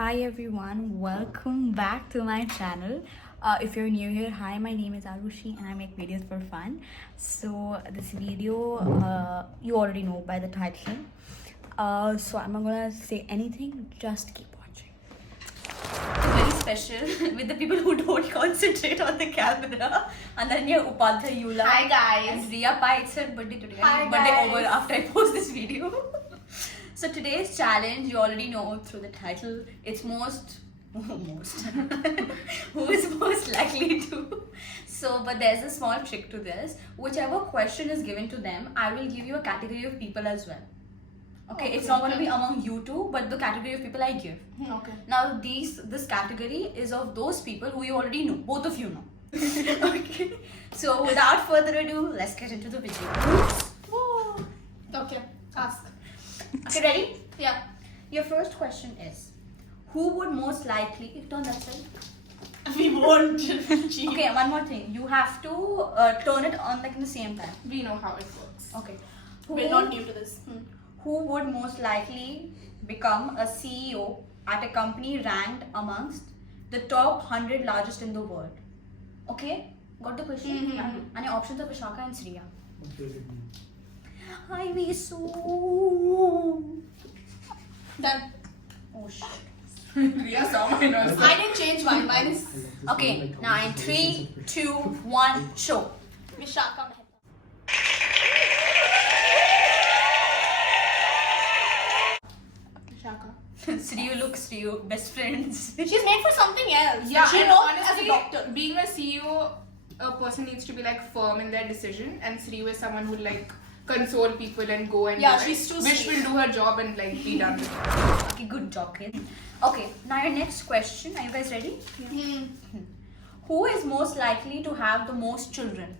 hi everyone, welcome back to my channel. If you're new here, hi, my name is Arushi and I make videos for fun. So this video, you already know by the title. So I'm not gonna say anything, just keep watching. Very special with the people who don't concentrate on the camera. Ananya Upadhyay Yula. Hi guys. And Riya Pai, it's her birthday today. Hi, Birthday guys. over after I post this video. So today's challenge, you already know through the title, it's who is most likely to. So, but there's a small trick to this. Whichever question is given to them, I will give you a category of people as well. Okay, it's not going to be among you two, but the category of people I give. Okay. Now, this category is of those people who you already know. Both of you know. Okay. So, without further ado, let's get into the video. Woo. Okay. Ask. Okay, ready? Yeah. Your first question is, who would most likely turn that side? We won't cheat. Okay, one more thing. You have to turn it on like in the same time. We know how it works. Okay. We're not new to this. Who would most likely become a CEO at a company ranked amongst the top 100 largest in the world? Okay? Got the question? Mm-hmm. And your options are Vishaka and Sriya. Hi, Visu. Done. Oh shit. Riya saw mine also. I didn't change mine. Mine is Okay, now in 3, 2, 1, show. Vishaka Mehta. Vishaka. Sriyu looks Sriyu, best friends. She's made for something else. Yeah, she and knows honestly, as a doctor. being a CEO, a person needs to be like firm in their decision, and Sriyu is someone who like console people and go and Yeah, do she's it. too Wish sweet. will do her job and like be done with it. Okay, good job, kid. Okay, now your next question. Are you guys ready? Who is most likely to have the most children?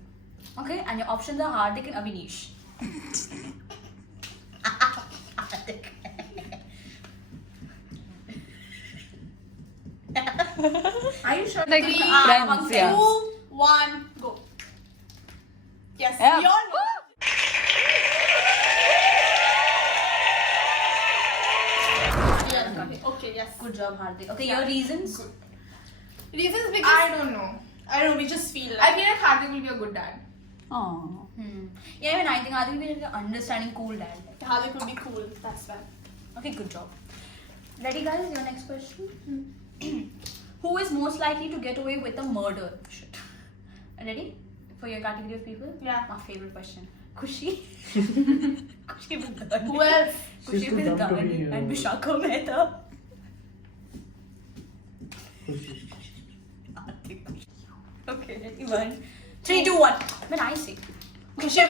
Okay, and your options are Hardik and Avinish. Are you sure? Like 3, friends, yeah. 2, 1, go. Yes. Yeah. We all know. Okay, yes. Good job, Hardik. Okay, your reasons? Reasons because I don't know. I don't know, we just feel I like feel like Hardik will be a good dad. Oh. Yeah, even I think Hardik will be like an understanding, cool dad. how they could be cool. That's why. Okay, good job. Ready, guys? Your next question. Who is most likely to get away with a murder? Shit. Ready? For your category of people? Yeah. My favorite question. Kushi. Kushi Bhagani. Who else? Kushi She's too dumb to be Bhagani here. and Vishaka Mehta. Okay, ready? 1, 3, 2, 1. When I say. Kushi.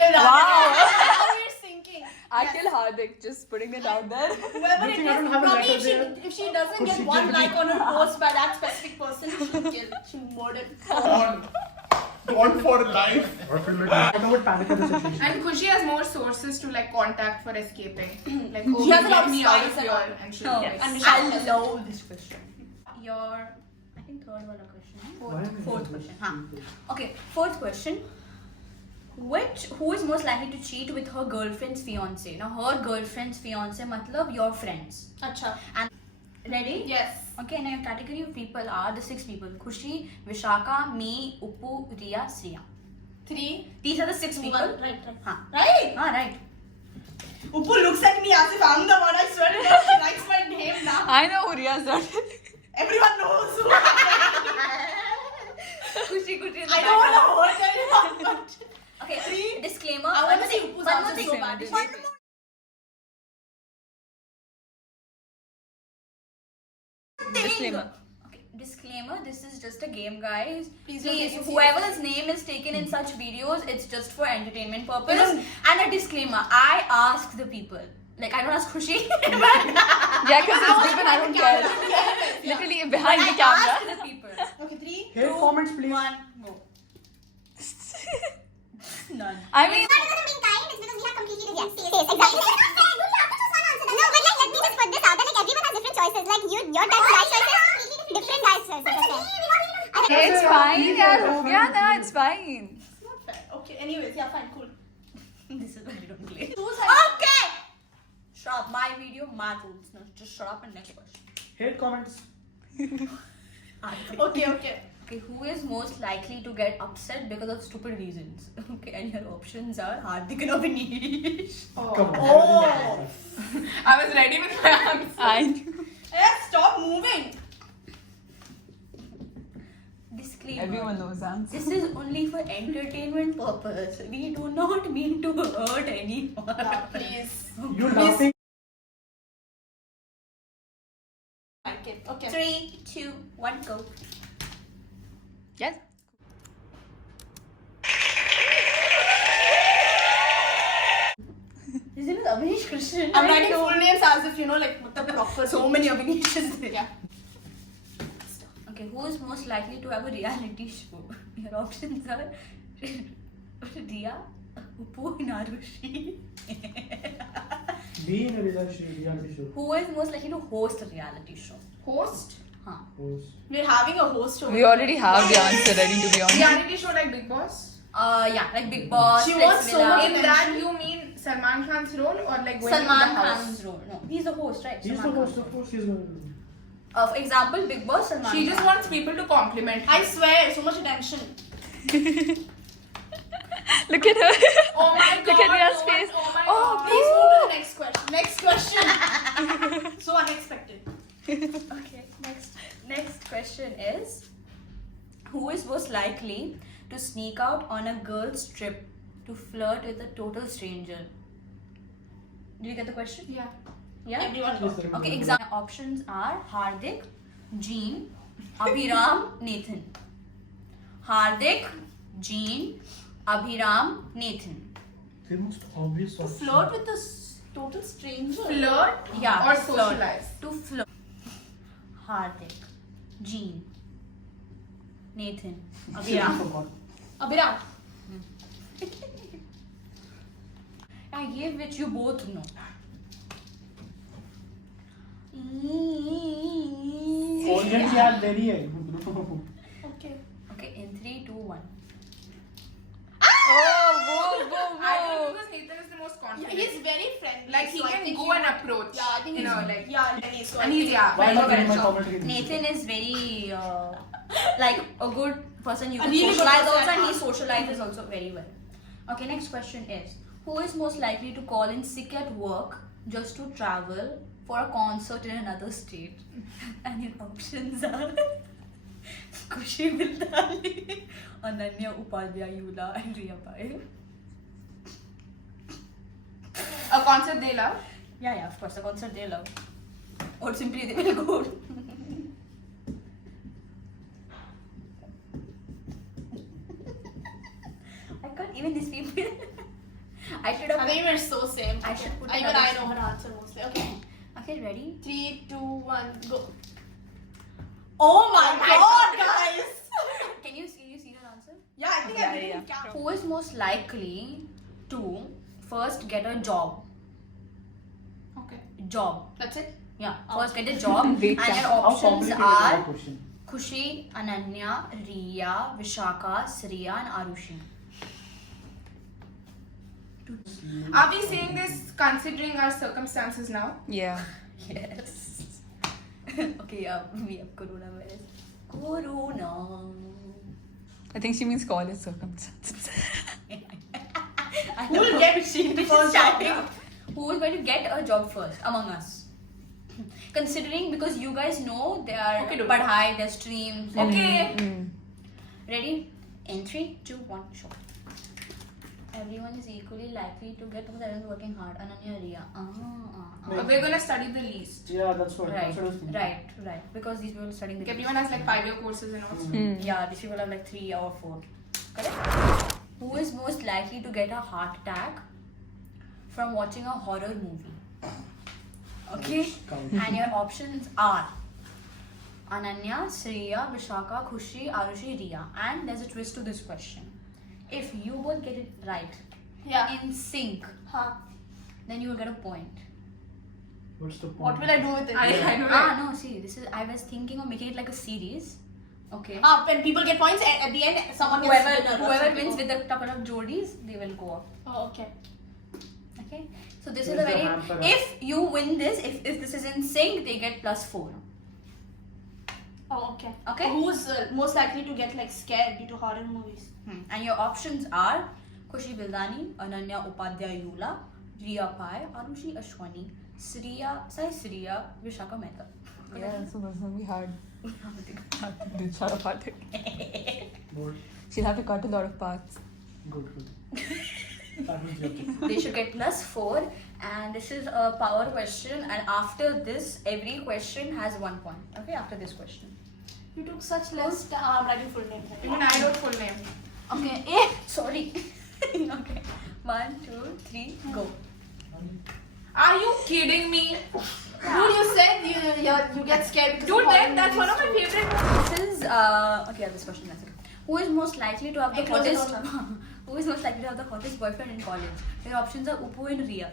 Wow. Now we're sinking. I kill Hardik, just putting it out there. Whoever Good it thing I don't is, have a probably letter if she doesn't Could get she one give like me- on her post by that specific person, she kill. She murdered. Gone for life. I feel like I would panic at the situation. And Khushi has more sources to like contact for escaping. Like, She oh, has a lot get of me out spies of and here, all. and she'll No, like, and I love this question. Your, I think third wala question. Fourth question. Okay, fourth question. Who is most likely to cheat with her girlfriend's fiance? Now, her girlfriend's fiance, matlab your friends. Acha. And ready? Yes. Okay, now your category of people are the 6 people: Khushi, Vishaka, me, Uppu, Riya, Sriya. 3, These are the 6 2, people. 1. Right. Huh. Right. Right. Uppu looks at me as if I'm the one. I swear to God, she writes my name now. I know who Riya's done. Everyone knows who. Khushi. I don't want to hurt anyone, but Okay, disclaimer. I want to see One Uppu's more answer thing. so bad. One more Disclaimer. Okay, disclaimer, this is just a game, guys. Please don't take it whoever's name is taken in such videos, it's just for entertainment purpose. Yes. And a disclaimer, I ask the people. Like, I don't ask Khushi, but Yeah, because it's different, I don't care. Literally behind the I camera. ask the people. Okay, 3, Hate comments, please. 1, go. None. I mean, Not because I'm being kind, it's because we have completely different tastes. Exactly. It's not fair. You have to choose one answer. No, but like, let me just put this out there. Like, everyone has different choices. Like, your type of guys choices, different guys choices. Okay. it's fine. Yeah, ho gaya na, it's fine. It's not fair. Okay, anyways, yeah, fine, cool. This is what I don't mad rules. No, just shut up and next question. Hate comments. Okay. Okay, who is most likely to get upset because of stupid reasons? Okay, and your options are Hardik and Avnish. Come on. Oh. I was ready with my answer. I knew. Stop moving. Disclaimer. Everyone knows the answer. This is only for entertainment purpose. We do not mean to hurt anyone. Please. You're laughing. Okay. 3, 2, 1, go. Yes. His name is Avnish Krishnan. I'm I writing know. full names as if like with the proper. So many Avnishes there. Yeah. Okay, who is most likely to have a reality show? Your options are Riya, Uppu, and Arushi. Being a reality show. Who is most likely to host a reality show? Host? Huh. Host. We're having a host over We already have the answer ready, to be honest. Reality show like Big Boss? Yeah, like Big Boss. She Flex wants so Villa. much In that you mean Salman Khan's role or like going Salman to the house? Khan's role. No, he's the host, right? He's the Salman host, Khan. of course he's going to do. For example, Big Boss, Salman She just Khan. wants people to compliment her. I swear, so much attention. Look at her. Oh my god. Look at Riya's no face. one- Oh my Oh, god. Please move to the next question. Next question. So unexpected. Okay, next question is, who is most likely to sneak out on a girl's trip to flirt with a total stranger? Did you get the question? Yeah. Yeah? Everyone Yes, knows. sir. Okay, example options are Hardik, Jean, Abhiram, Nathan. Hardik, Jean, Abhiram, Nathan. The most obvious To option. flirt with a total stranger. Flirt Yeah, or to flirt. socialize? To flirt. Hardik, Jean, Nathan, Abhiram. Abhiram. I gave which you both know. Already याद दे रही है. Okay. Okay, in 3, 2, 1. I think because Nathan is the most Yeah, confident. he's very friendly. Like he so I can think go he and would- approach. Yeah, I think you he's know, like yeah, Lenny. So I and he's think yeah. Why very not good give at my job. commentary? Nathan is very like a good person. You A can really good socialize person also, and he at heart. socializes also very well. Okay, next question is, who is most likely to call in sick at work just to travel for a concert in another state? And your options are Kushi Vildali, Ananya Upadhyay, Yula, and Riya Pai. A concert they love. Yeah, of course, a concert they love. Or simply they will go. I can't even these people. I should I have. think we're so same. I should put Even another- I know her answer mostly. Okay. Okay, ready? 3, 2, 1, go. Oh my god, guys! Can you see her answer? Yeah, I think Yeah, everything yeah. counts. Who is most likely to first get a job? Okay. Job. That's it? Yeah, first get a job. Wait, And your How options complicated is are the question? Khushi, Ananya, Riya, Vishaka, Sriya, and Arushi. Are we saying this considering our circumstances now? Yeah. Yes. Okay, we have coronavirus. Corona. I think she means call it circumstances. Who will get the first job? Yeah. Who is going to get a job first among us? Considering because you guys know their Okay, do it. padhai, their streams. Okay. Ready? In 3, 2, 1, show. Everyone is equally likely to get because everyone's working hard. Ananya, Riya. We're gonna study the least. Yeah, that's what. Right, That's what I was thinking. right. Because these people are studying Like the everyone has like 5-year courses and all. Yeah, these people have like 3 or 4. Correct? Who is most likely to get a heart attack from watching a horror movie? Okay? Count. And your options are Ananya, Sriya, Vishaka, Khushi, Arushi, Riya. And there's a twist to this question. If you both get it right, Yeah. in sync, Huh. then you will get a point. What's the point? What will I do with it? I know. No, see, I was thinking of making it like a series. Okay. When people get points, at the end, someone gets winner or Whoever something. wins with the couple of jodies, they will go up. Oh, okay. Okay. Okay. So this is Where's a the very. hamper? If you win this, if this is in sync, they get +4. Oh, okay. Okay. Who's most likely to get like scared due to horror movies? And your options are Khushi Bildani, Ananya Upadhyay Yula, Riya Pai, Arushi Ashwani, Sriya, Vishaka Mehta. Yeah, so that's gonna be hard. Shut up, Hardik. More. She'll have to cut a lot of parts. Good. That was the objective. They should get +4, and this is a power question, and after this every question has 1 point. Okay, after this question. You took such less time writing full name. Even I wrote full name. Okay. Sorry. Okay. 1, 2, 3, go. Are you kidding me? Dude, you said you get scared because Dude, of horror that's one of my movies. favorite movies. This is okay. This question. That's okay. Who is most likely to have the Hey, close it hottest? down. Who is most likely to have the hottest boyfriend in college? Your options are Upu and Riya.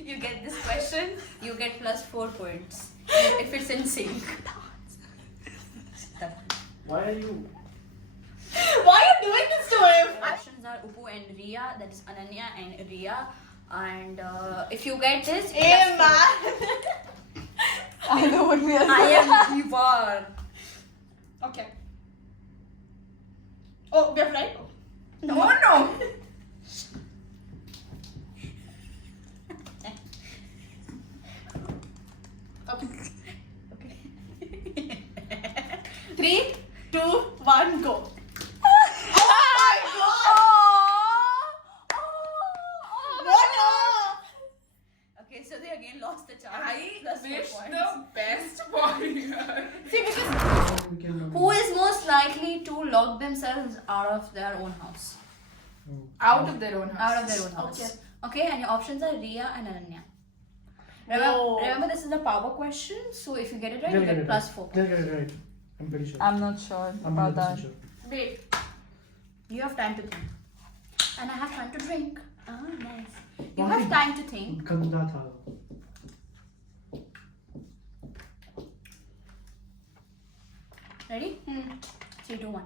If you get this question, you get +4 points. If it's in sync. Why are you? Why are you doing this to him? Options are Upu and Riya. That is Ananya and Riya. And if you get this, Hey +4. man. I know what we are I saying. am Divar. Okay. Oh, we have right? No, no. Okay. Okay. 3, 2, 1, go. Okay, so they again lost the chance. I Plus 4 wish points. the best for you. See, because We can. Who is most likely to lock themselves out of their own house? Out of their own house. Out of their own house. Okay. Okay, and your options are Riya and Ananya. Oh. Remember, this is a power question, so if you get it right, They'll you get get it +4. They'll get it right. I'm pretty sure. I'm not sure I'm about 100% that. sure. wait. You have time to think. And I have time to drink. Ah, nice. You Why? have time to think. Ganda tha. Ready? 3, 2, 1.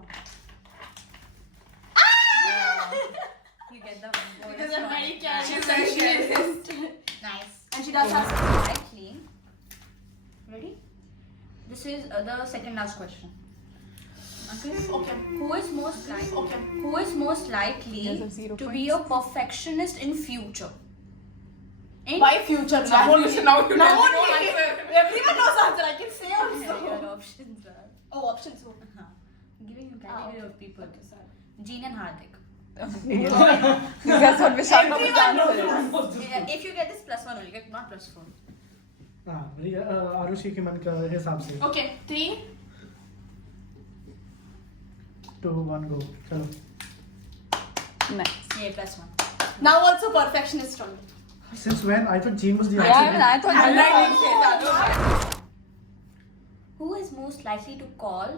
You get the bonus Because I'm very point. careless. She's very careless. Nice. And she does have Likely. Ready? This is the second last question. Okay. Okay. Who is most likely? Okay. Who is most likely Yes, of 0 to be a perfectionist in future? In Why future? Now listen, now you Now know only. answer. Everyone knows answer. I can say your also. options are Oh, options. giving you category of people. Jean and Hardik. That's what Vishaka was Everyone knows answering. Yeah, if you get this +1 only, get not +4. हाँ रिया आरुषि के मन का हिसाब से Okay. 3. 2, 1 go चलो Nice. Yeah, +1. Now also perfectionist only. since when I thought Jean was the Yeah, answer even I thought And you I didn't say that. Who is most likely to call?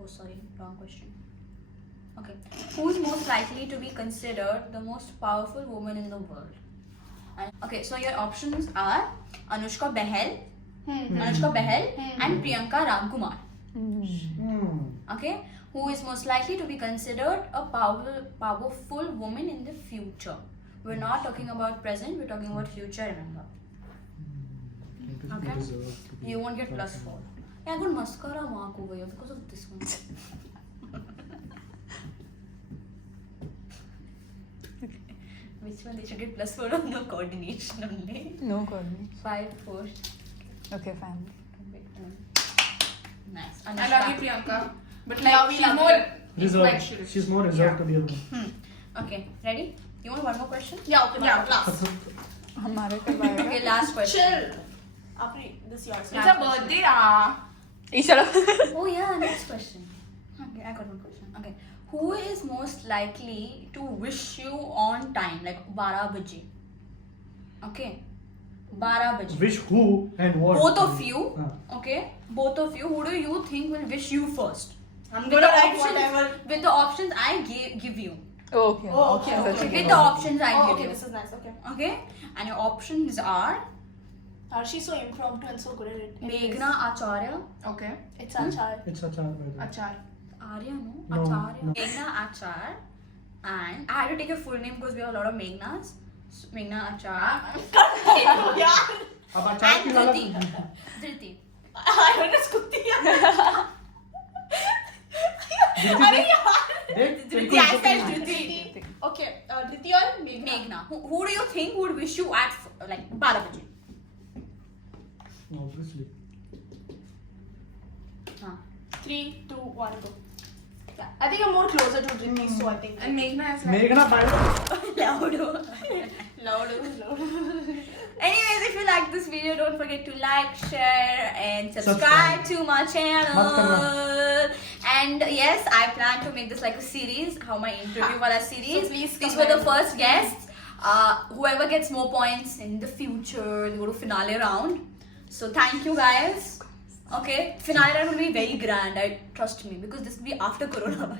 Oh, sorry, wrong question. Okay. Who is most likely to be considered the most powerful woman in the world? Okay, so your options are Anushka Behel, and Priyanka Ramkumar. Okay, who is most likely to be considered a powerful woman in the future? We're not talking about present, we're talking about future, remember. Okay. You won't get +4. Yeah, I got mascara mark over here because of this one. Which one? They should get +4 on the coordination only. No coordination. 5, 4. Okay, fine. Nice. I love you, Priyanka. But Love like, you, she's love more reserved intellectual. she's more reserved to the other one Okay, ready? You want one more question? Yeah, okay. Yeah. Last. हमारे करवाएगा. Okay, last question. Chill. Apri, this is yours. It's a birthday, ah. Shut up. Oh yeah, next question. Okay, I got one question. Okay, who is most likely to wish you on time, like 12 baje? Okay, 12 baje. wish who and what Both of you. हाँ. Okay, both of you. Who do you think will wish you first? I'm With gonna the write options, whatever. with the options I give you. Okay. Oh, okay, That's okay. With the options I Oh, give okay, you. this is nice. Okay. Okay, and your options are She's so impromptu and so good at it. Meghna Acharya. Okay. It's Achar. It's a child, by the way. Achar. Arya, no? No, Acharya. no. Meghna Achar. And I had to take your full name because we have a lot of Meghnas. So, Meghna Achar. Yeah. अब अचार And की वाला Dhriti. Dhriti. I don't know, Skutti. अरे यार. देख Dhriti, I said Dhriti. Okay, Dhriti or Meghna? Meghna. Who do you think would wish you at like 12 baje? obviously 3, 2, 1, go. I think I'm more closer to Dhriti, so I think. And Meghna is like. मेघना Louder. Louder. Anyways, if you like this video, don't forget to like, share, and subscribe to my channel. And yes, I plan to make this like a series, how my interview wala series. So please These were the comment. first guests. Whoever gets more points in the future, they go to finale round. So thank you guys. Okay, finale round will be very grand. Trust me, because this will be after Corona.